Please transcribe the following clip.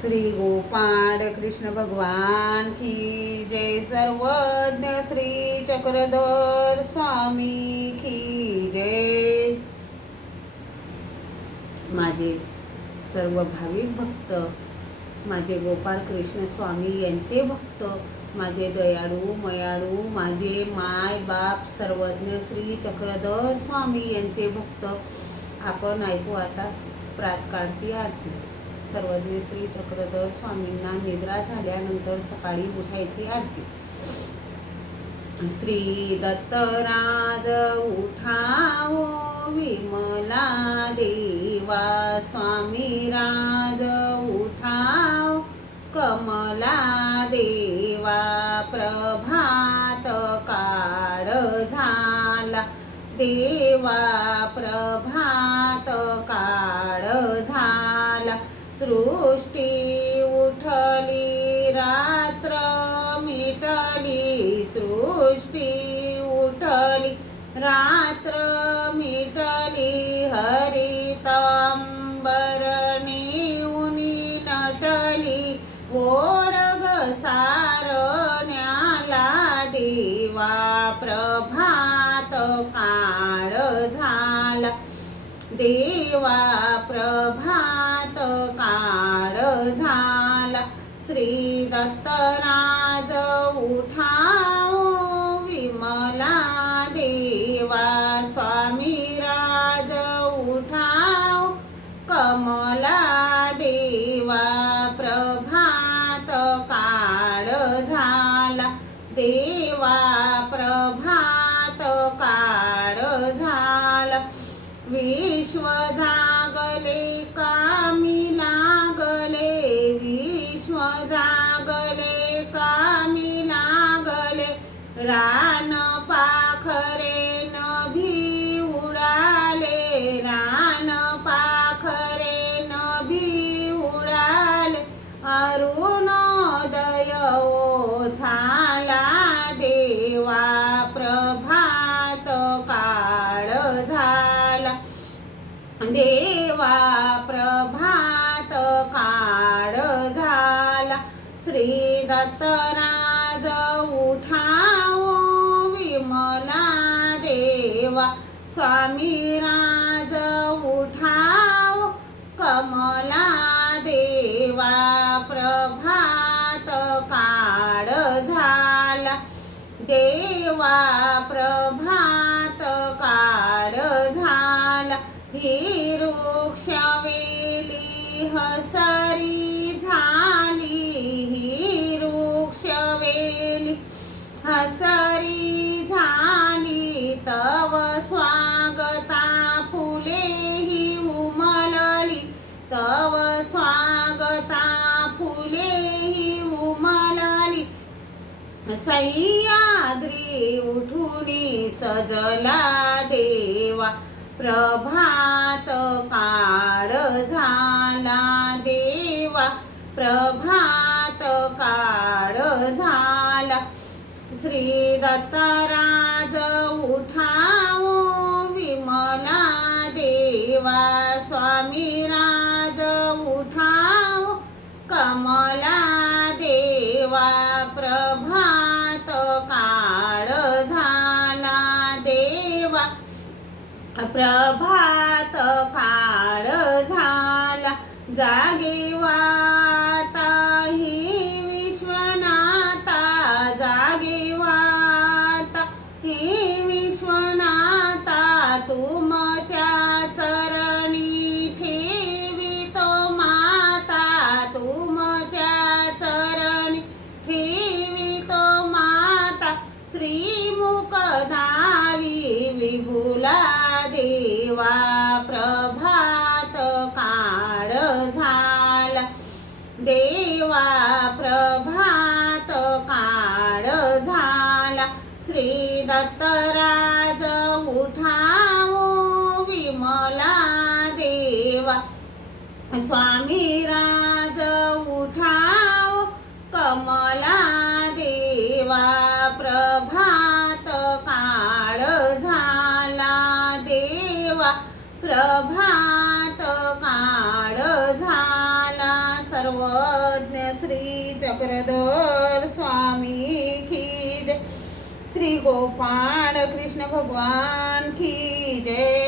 श्री गोपाळ कृष्ण भगवान की जय। सर्वज्ञ श्री चक्रधर स्वामी की जय। माझे सर्व भाविक भक्त, माझे गोपाळ कृष्ण स्वामी यांचे भक्त, माझे दयाळू मयाळू, माझे माय बाप सर्वज्ञ श्री चक्रधर स्वामी यांचे भक्त, आपण ऐकू आता प्रातःकाळची आरती। सर्वज्ञ श्री चक्रधर स्वामींना निद्रा झाल्यानंतर सकाळी उठायची आरती। श्री दत्तराज उठावो विमला देवा, स्वामी राज उठाव कमला देवा, प्रभात काळ झाला देवा, प्रभात काळ झाला, सृष्टी उठली रात्र मिटली, सृष्टी उठली रात्र मिटली, हरित अंबरणी उनी नटली, ओढग सारण्याला देवा, प्रभात काळ झाला देवा, प्रभात काळ झाला। श्री दत्तराज उठावो विमला देवा, स्वामी राज उठाव कमला देवा, प्रभात काळ झाला देवा, प्रभात काळ झाला। विश्व जागले कामी लागले, विश्व जागले कामी लागले, रान पाखरे नभी उडाले, रान पाखरे नभी उडाले, अरुणोदय झाला देवा, प्रभात काळ झाला देवा, प्रभात काळ झाला। श्री दत्तराज उठावो विमला देवा, स्वामी राज उठाव कमला देवा, प्रभात काळ झाला देवा, प्रभात काळ झाला। ही वृक्षवेली हसरी झाली, ही वृक्षवेली हसरी झाली, तव स्वागता फुले ही उमलली, तव स्वागता फुले ही उमलली, सह्याद्री उठुनी सजला देवा, प्रभात काळ झाला देवा, प्रभात काळ झाला। श्री दत्तराज उठावो विमला देवा, स्वामी राज उठाव कमला देवा, प्रभात काळ झाला देवा, प्रभात काळ झाला। जागे वाता ही विश्वनाथा, जागे वाता ही विश्वनाथा, तुमच्या चरणी ठेवितो माता, तुमच्या चरणी ठेवितो माता, श्रीमुख धावी विभुला देवा, प्रभात काळ झाला देवा, प्रभात काळ झाला। श्री दत्तराज उठावो विमला देवा, स्वामी राज उठाव कमला देवा, प्रभात काळ झाला देवा, प्रभात काळ झाला। सर्वज्ञ श्री चक्रधर स्वामी की जय। श्री गोपाळ कृष्ण भगवान की जय।